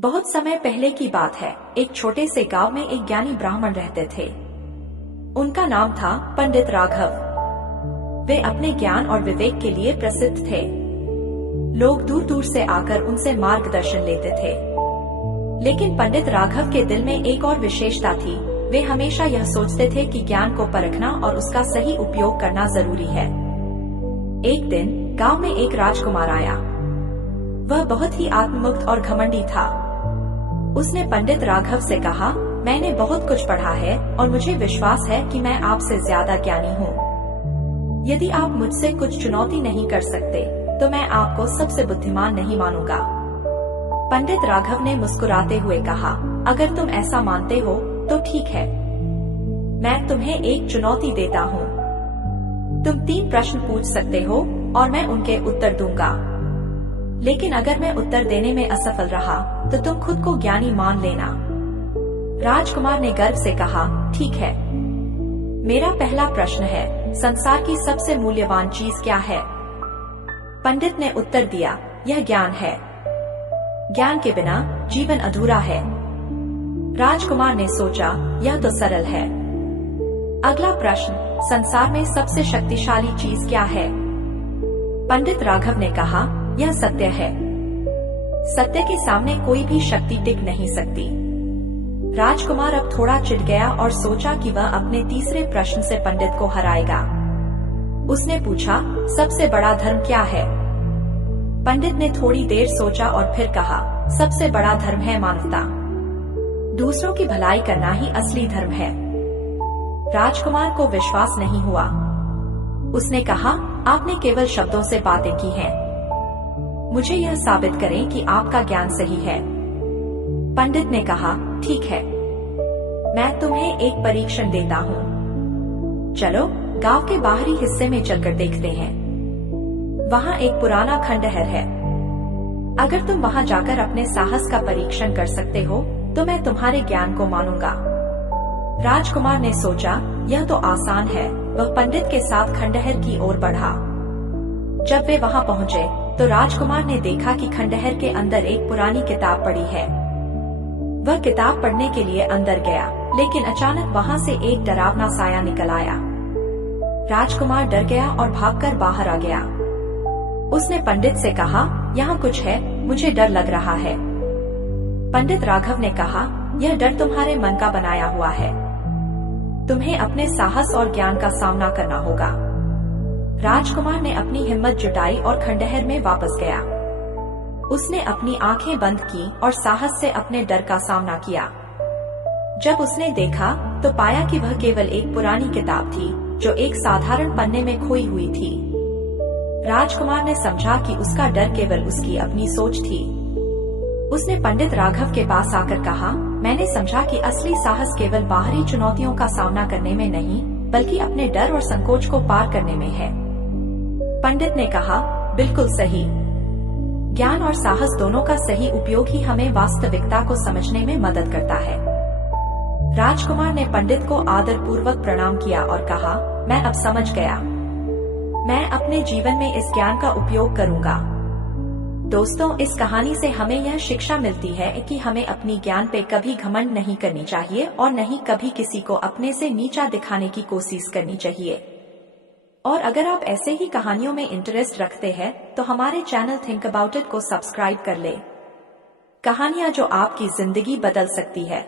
बहुत समय पहले की बात है। एक छोटे से गांव में एक ज्ञानी ब्राह्मण रहते थे। उनका नाम था पंडित राघव। वे अपने ज्ञान और विवेक के लिए प्रसिद्ध थे। लोग दूर दूर से आकर उनसे मार्गदर्शन लेते थे। लेकिन पंडित राघव के दिल में एक और विशेषता थी। वे हमेशा यह सोचते थे कि ज्ञान को परखना और उसका सही उपयोग करना जरूरी है। एक दिन गांव में एक राजकुमार आया। वह बहुत ही आत्ममुक्त और घमंडी था। उसने पंडित राघव से कहा, मैंने बहुत कुछ पढ़ा है और मुझे विश्वास है कि मैं आपसे ज्यादा ज्ञानी हूँ। यदि आप मुझसे कुछ चुनौती नहीं कर सकते तो मैं आपको सबसे बुद्धिमान नहीं मानूंगा। पंडित राघव ने मुस्कुराते हुए कहा, अगर तुम ऐसा मानते हो तो ठीक है, मैं तुम्हें एक चुनौती देता हूँ। तुम 3 प्रश्न पूछ सकते हो और मैं उनके उत्तर दूंगा। लेकिन अगर मैं उत्तर देने में असफल रहा तो तुम खुद को ज्ञानी मान लेना। राजकुमार ने गर्व से कहा, ठीक है। मेरा पहला प्रश्न है, संसार की सबसे मूल्यवान चीज क्या है? पंडित ने उत्तर दिया, यह ज्ञान है। ज्ञान के बिना जीवन अधूरा है। राजकुमार ने सोचा, यह तो सरल है। अगला प्रश्न, संसार में सबसे शक्तिशाली चीज क्या है? पंडित राघव ने कहा, यह सत्य है। सत्य के सामने कोई भी शक्ति टिक नहीं सकती। राजकुमार अब थोड़ा चिढ़ गया और सोचा कि वह अपने तीसरे प्रश्न से पंडित को हराएगा। उसने पूछा, सबसे बड़ा धर्म क्या है? पंडित ने थोड़ी देर सोचा और फिर कहा, सबसे बड़ा धर्म है मानवता। दूसरों की भलाई करना ही असली धर्म है। राजकुमार को विश्वास नहीं हुआ। उसने कहा, आपने केवल शब्दों से बातें की हैं। मुझे यह साबित करें कि आपका ज्ञान सही है। पंडित ने कहा, ठीक है, मैं तुम्हें एक परीक्षण देता हूँ। चलो गांव के बाहरी हिस्से में चलकर देखते हैं। वहाँ एक पुराना खंडहर है। अगर तुम वहाँ जाकर अपने साहस का परीक्षण कर सकते हो तो मैं तुम्हारे ज्ञान को मानूंगा। राजकुमार ने सोचा, यह तो आसान है। वह पंडित के साथ खंडहर की ओर बढ़ा। जब वे वहाँ पहुँचे तो राजकुमार ने देखा कि खंडहर के अंदर एक पुरानी किताब पड़ी है। वह किताब पढ़ने के लिए अंदर गया, लेकिन अचानक वहाँ से एक डरावना साया निकल आया। राजकुमार डर गया और भागकर बाहर आ गया। उसने पंडित से कहा, यहाँ कुछ है, मुझे डर लग रहा है। पंडित राघव ने कहा, यह डर तुम्हारे मन का बनाया हुआ है। तुम्हें अपने साहस और ज्ञान का सामना करना होगा। राजकुमार ने अपनी हिम्मत जुटाई और खंडहर में वापस गया। उसने अपनी आंखें बंद की और साहस से अपने डर का सामना किया। जब उसने देखा तो पाया कि वह केवल एक पुरानी किताब थी जो एक साधारण पन्ने में खोई हुई थी। राजकुमार ने समझा कि उसका डर केवल उसकी अपनी सोच थी। उसने पंडित राघव के पास आकर कहा, मैंने समझा कि असली साहस केवल बाहरी चुनौतियों का सामना करने में नहीं, बल्कि अपने डर और संकोच को पार करने में है। पंडित ने कहा, बिल्कुल सही। ज्ञान और साहस दोनों का सही उपयोग ही हमें वास्तविकता को समझने में मदद करता है। राजकुमार ने पंडित को आदरपूर्वक प्रणाम किया और कहा, मैं अब समझ गया। मैं अपने जीवन में इस ज्ञान का उपयोग करूंगा। दोस्तों, इस कहानी से हमें यह शिक्षा मिलती है कि हमें अपनी ज्ञान पे कभी घमंड नहीं करनी चाहिए और नहीं कभी किसी को अपने से नीचा दिखाने की कोशिश करनी चाहिए। और अगर आप ऐसे ही कहानियों में इंटरेस्ट रखते हैं तो हमारे चैनल थिंक अबाउट इट को सब्सक्राइब कर ले। कहानियां जो आपकी जिंदगी बदल सकती है।